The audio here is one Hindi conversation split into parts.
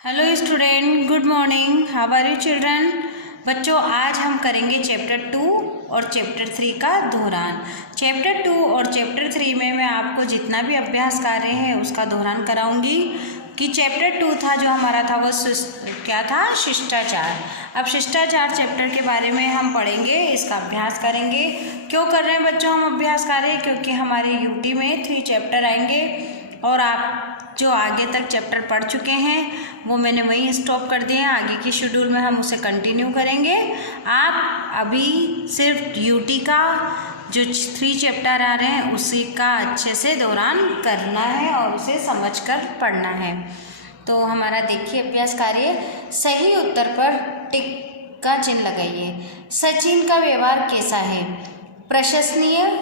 Hello student, good morning. How are you children. बच्चों, आज हम करेंगे चैप्टर 2 और चैप्टर 3 का दोहरान। चैप्टर 2 और चैप्टर 3 में मैं आपको जितना भी अभ्यास कार्य है उसका दोहरान कराऊंगी। कि चैप्टर 2 था जो हमारा था वो क्या था, शिष्टाचार। अब शिष्टाचार चैप्टर के बारे में हम पढ़ेंगे, इसका अभ्यास करेंगे। क्यों कर रहे हैं बच्चों हम अभ्यास कार्य? क्योंकि हमारे यूटी में 3 चैप्टर आएंगे और आप जो आगे तक चैप्टर पढ़ चुके हैं वो मैंने वहीं स्टॉप कर दिए हैं। आगे की शेड्यूल में हम उसे कंटिन्यू करेंगे। आप अभी सिर्फ यूटी का जो 3 चैप्टर आ रहे हैं उसी का अच्छे से दौरान करना है और उसे समझकर पढ़ना है। तो हमारा देखिए अभ्यास कार्य, सही उत्तर पर टिक का चिन्ह लगाइए। सचिन का व्यवहार कैसा है? प्रशंसनीय,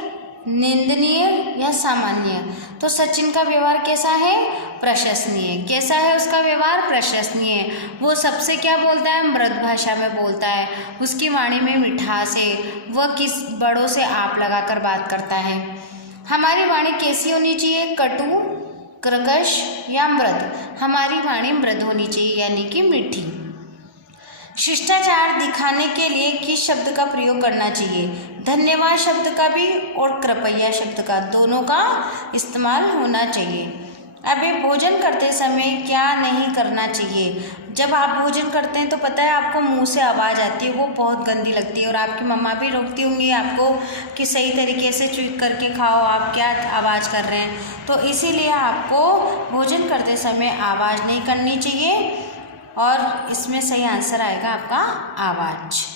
निंदनीय या सामान्य? तो सचिन का व्यवहार कैसा है? प्रशंसनीय। कैसा है उसका व्यवहार? प्रशंसनीय। वो सबसे क्या बोलता है? मृदु भाषा में बोलता है। उसकी वाणी में मिठास है। वह किस बड़ों से आप लगाकर बात करता है। हमारी वाणी कैसी होनी चाहिए? कटु, कर्कश या मृदु? हमारी वाणी मृदु होनी चाहिए, यानी कि मीठी। शिष्टाचार दिखाने के लिए किस शब्द का प्रयोग करना चाहिए? धन्यवाद शब्द का भी और कृपया शब्द का, दोनों का इस्तेमाल होना चाहिए। अब भोजन करते समय क्या नहीं करना चाहिए? जब आप भोजन करते हैं तो पता है आपको मुंह से आवाज़ आती है, वो बहुत गंदी लगती है और आपकी मम्मा भी रोकती होंगी आपको कि सही तरीके से चुप करके खाओ, आप क्या आवाज़ कर रहे हैं। तो इसीलिए आपको भोजन करते समय आवाज़ नहीं करनी चाहिए और इसमें सही आंसर आएगा आपका आवाज़।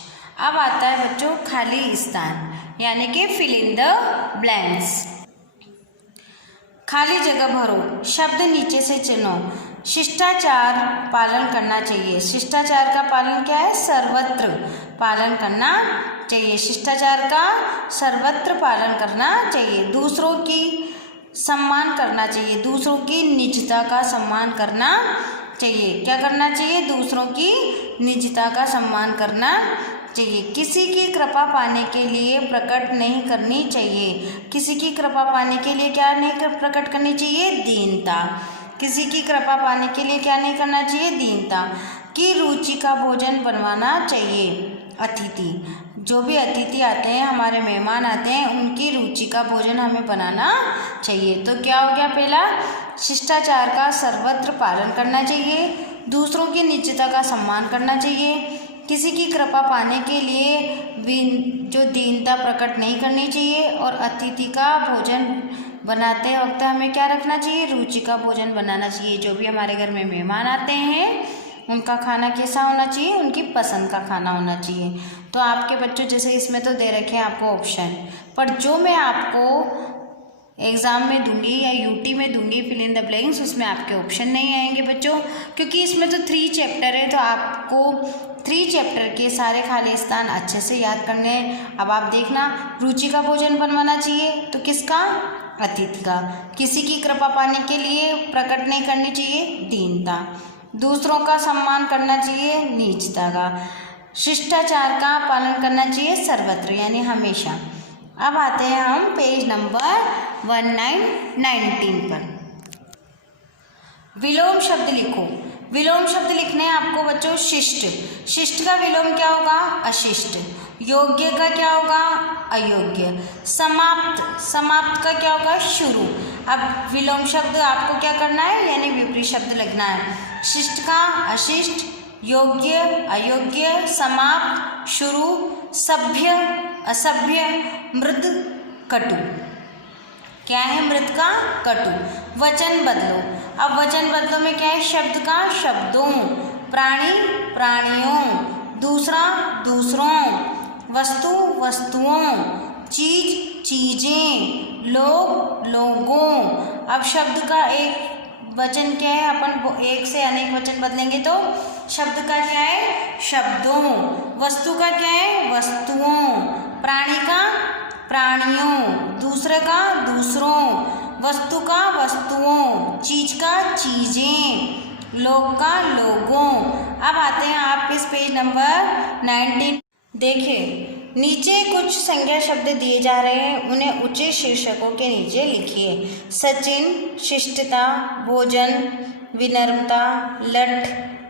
अब आता है बच्चों खाली स्थान, यानी कि फिल इन द ब्लैंक्स। खाली जगह भरो, शब्द नीचे से चुनो। शिष्टाचार पालन करना चाहिए। शिष्टाचार का पालन क्या है? सर्वत्र पालन करना चाहिए। शिष्टाचार का सर्वत्र पालन करना चाहिए। दूसरों की सम्मान करना चाहिए। दूसरों की निजता का सम्मान करना चाहिए। क्या करना चाहिए? दूसरों की निजता का सम्मान करना चाहिए। किसी की कृपा पाने के लिए प्रकट नहीं करनी चाहिए। किसी की कृपा पाने के लिए क्या नहीं प्रकट करनी चाहिए? दीनता। किसी की कृपा पाने के लिए क्या नहीं करना चाहिए? दीनता। की रुचि का भोजन बनवाना चाहिए। अतिथि, जो भी अतिथि आते हैं, हमारे मेहमान आते हैं, उनकी रुचि का भोजन हमें बनाना चाहिए। तो क्या हो गया? पहला, शिष्टाचार का सर्वत्र पालन करना चाहिए। दूसरों की निजता का सम्मान करना चाहिए। किसी की कृपा पाने के लिए जो दीनता प्रकट नहीं करनी चाहिए। और अतिथि का भोजन बनाते वक्त हमें क्या रखना चाहिए? रुचि का भोजन बनाना चाहिए। जो भी हमारे घर में मेहमान आते हैं उनका खाना कैसा होना चाहिए? उनकी पसंद का खाना होना चाहिए। तो आपके बच्चों जैसे इसमें तो दे रखे हैं आपको ऑप्शन, पर जो मैं आपको एग्ज़ाम में दूंगी या यूटी में दूंगी फिल इन द ब्लैंक्स, उसमें आपके ऑप्शन नहीं आएंगे बच्चों, क्योंकि इसमें तो 3 चैप्टर है। तो आपको 3 चैप्टर के सारे खाली स्थान अच्छे से याद करने हैं। अब आप देखना, रुचि का भोजन बनवाना चाहिए तो किसका? अतिथि का। किसी की कृपा पाने के लिए प्रकट नहीं करनी चाहिए? दीनता। दूसरों का सम्मान करना चाहिए? नीचता का। शिष्टाचार का पालन करना चाहिए सर्वत्र, यानी हमेशा। अब आते हैं हम पेज नंबर 1919 पर। विलोम शब्द लिखो। विलोम शब्द लिखने हैं आपको बच्चों। शिष्ट, शिष्ट का विलोम क्या होगा? अशिष्ट। योग्य का क्या होगा? अयोग्य। समाप्त, समाप्त का क्या होगा? शुरू। अब विलोम शब्द आपको क्या करना है? यानी विपरीत शब्द लिखना है। शिष्ट का अशिष्ट, योग्य अयोग्य, समाप्त शुरू, सभ्य असभ्य, मृद कटु। क्या है? मृद का कटु। वचन बदलो। अब वचन बदलो में क्या है? शब्द का शब्दों, प्राणी प्राणियों, दूसरा दूसरों, वस्तु वस्तुओं, चीज चीजें, लोग लोगों। अब शब्द का एक वचन क्या है? अपन एक से अनेक वचन बदलेंगे तो शब्द का क्या है? शब्दों। वस्तु का क्या है? वस्तुओं। प्राणी का प्राणियों। दूसरे का दूसरों। वस्तु का वस्तुओं। चीज का चीजें। लोग का लोगों। अब आते हैं आप इस पेज नंबर 19। देखिए, नीचे कुछ संज्ञा शब्द दिए जा रहे हैं, उन्हें उचित शीर्षकों के नीचे लिखिए। सचिन, शिष्टता, भोजन, विनम्रता, लठ,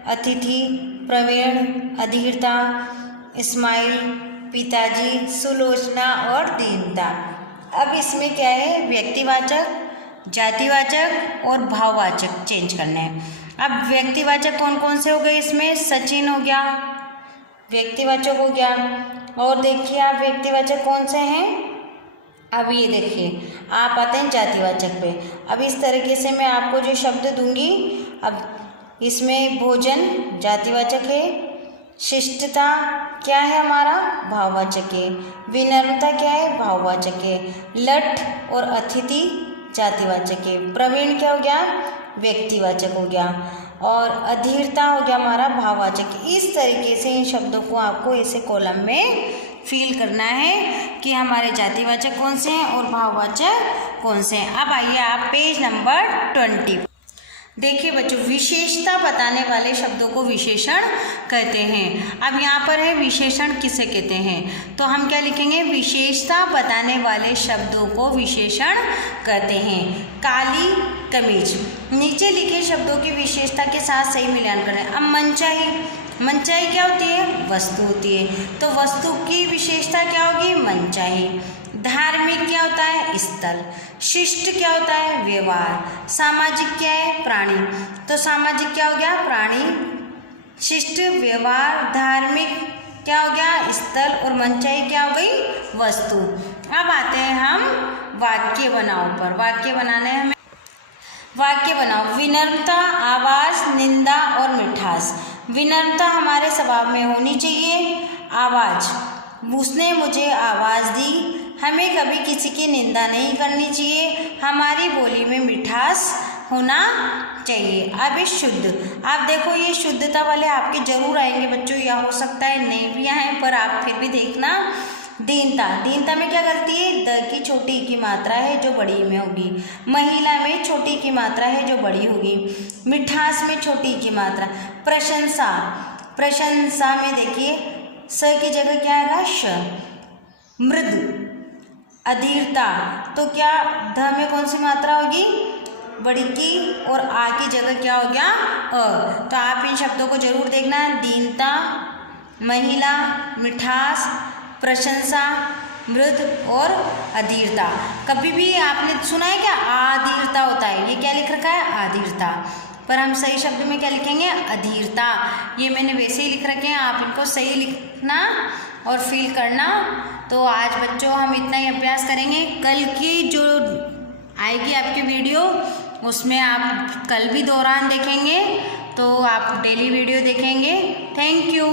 अतिथि, प्रवीण, अधीरता, इस्माइल, पिताजी, सुलोचना और दीनता। अब इसमें क्या है, व्यक्तिवाचक, जातिवाचक और भाववाचक चेंज करने हैं। अब व्यक्तिवाचक कौन कौन से हो गए, इसमें सचिन हो गया, व्यक्तिवाचक हो गया। और देखिए आप व्यक्तिवाचक कौन से हैं, अब ये देखिए आप आते हैं जातिवाचक पे। अब इस तरीके से मैं आपको जो शब्द दूंगी, अब इसमें भोजन जातिवाचक है, शिष्टता क्या है हमारा, भाववाचक है, विनम्रता क्या है, भाववाचक है, लठ और अतिथि जातिवाचक है, प्रवीण क्या हो गया, व्यक्तिवाचक हो गया, और अधीरता हो गया हमारा भाववाचक। इस तरीके से इन शब्दों को आपको ऐसे कॉलम में फिल करना है कि हमारे जातिवाचक कौन से हैं और भाववाचक कौन से हैं। अब आइए आप पेज नंबर 20। देखिए बच्चों, विशेषता बताने वाले शब्दों को विशेषण कहते हैं। अब यहाँ पर है विशेषण किसे कहते हैं, तो हम क्या लिखेंगे, विशेषता बताने वाले शब्दों को विशेषण कहते हैं। काली कमीज, नीचे लिखे शब्दों की विशेषता के साथ सही मिलान करें। अब मनचाही, मनचाही क्या होती है, वस्तु होती है, तो वस्तु की विशेषता क्या होगी, मनचाही। धार्मिक क्या होता है, स्थल। शिष्ट क्या होता है, व्यवहार। सामाजिक क्या है, प्राणी, तो सामाजिक क्या हो गया, प्राणी। शिष्ट, व्यवहार, धार्मिक क्या हो गया, स्थल, और मनचाही क्या हो गई, वस्तु। अब आते हैं हम वाक्य बनाओ पर। वाक्य बनाने हमें, वाक्य बनाओ। विनम्रता, आवाज़, निंदा और मिठास। विनम्रता हमारे स्वभाव में होनी चाहिए। आवाज़, उसने मुझे आवाज़ दी। हमें कभी किसी की निंदा नहीं करनी चाहिए। हमारी बोली में मिठास होना चाहिए। अब ये शुद्ध, आप देखो ये शुद्धता वाले आपके जरूर आएंगे बच्चों, या हो सकता है नहीं भी आए, पर आप फिर भी देखना। दीनता, दीनता में क्या करती है, द की छोटी की मात्रा है जो बड़ी में होगी। महिला में छोटी की मात्रा है जो बड़ी होगी। मिठास में छोटी की मात्रा। प्रशंसा, प्रशंसा में देखिए स की जगह क्या आएगा, श। मृदु, अधीरता, तो क्या ध में कौन सी मात्रा होगी, बड़ी की, और आ की जगह क्या हो गया, अ। तो आप इन शब्दों को जरूर देखना। दीनता, महिला, मिठास, प्रशंसा, मृद और अधीरता। कभी भी आपने सुना है क्या, आधीरता होता है, ये क्या लिख रखा है, आधीरता, पर हम सही शब्द में क्या लिखेंगे, अधीरता। ये मैंने वैसे ही लिख रखे हैं, आप इनको सही लिखना और फिल करना। तो आज बच्चों हम इतना ही अभ्यास करेंगे। कल की जो आएगी आपकी वीडियो, उसमें आप कल भी दौरान देखेंगे, तो आप डेली वीडियो देखेंगे। Thank you.